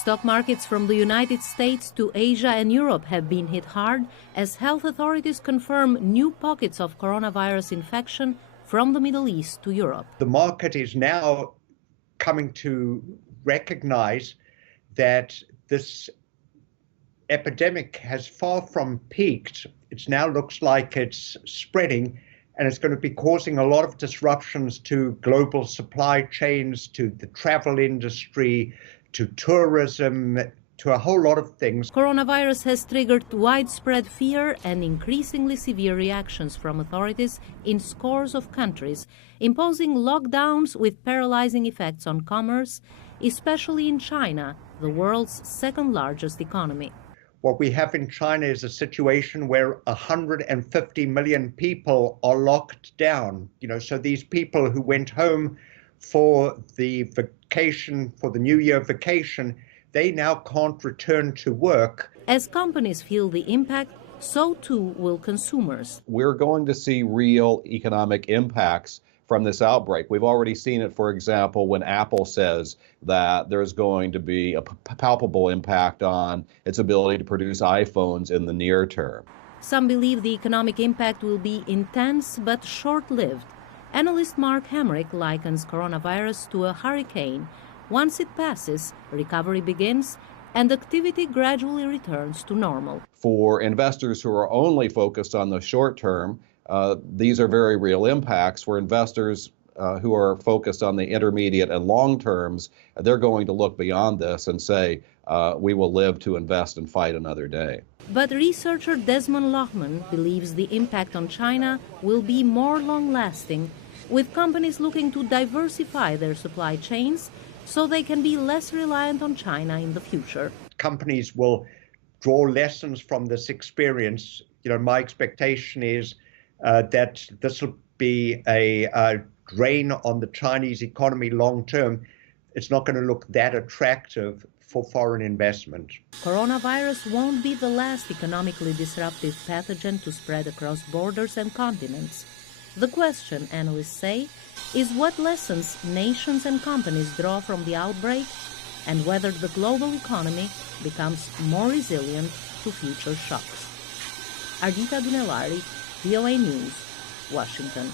Stock markets from the United States to Asia and Europe have been hit hard as health authorities confirm new pockets of coronavirus infection from the Middle East to Europe. The market is now coming to recognize that this epidemic has far from peaked. It now looks like it's spreading, and it's going to be causing a lot of disruptions to global supply chains, to the travel industry, to tourism, to a whole lot of things. Coronavirus has triggered widespread fear and increasingly severe reactions from authorities in scores of countries, imposing lockdowns with paralyzing effects on commerce, especially in China, the world's second largest economy. What we have in China is a situation where 150 million people are locked down. So these people who went home for the vacation, for the New Year vacation, they now can't return to work. As companies feel the impact, so too will consumers. We're going to see real economic impacts from this outbreak. We've already seen it, for example, when Apple says that there's going to be a palpable impact on its ability to produce iPhones in the near term. Some believe the economic impact will be intense but short-lived. Analyst Mark Hamrick likens coronavirus to a hurricane. Once it passes, recovery begins and activity gradually returns to normal. For investors who are only focused on the short term, these are very real impacts. For investors who are focused on the intermediate and long terms, they're going to look beyond this and say, we will live to invest and fight another day. But researcher Desmond Lohman believes the impact on China will be more long-lasting, with companies looking to diversify their supply chains so they can be less reliant on China in the future. Companies will draw lessons from this experience. My expectation is that this will be a drain on the Chinese economy long term. It's not going to look that attractive for foreign investment. Coronavirus won't be the last economically disruptive pathogen to spread across borders and continents. The question, analysts say, is what lessons nations and companies draw from the outbreak and whether the global economy becomes more resilient to future shocks. Ardita Dunelari, VOA News, Washington.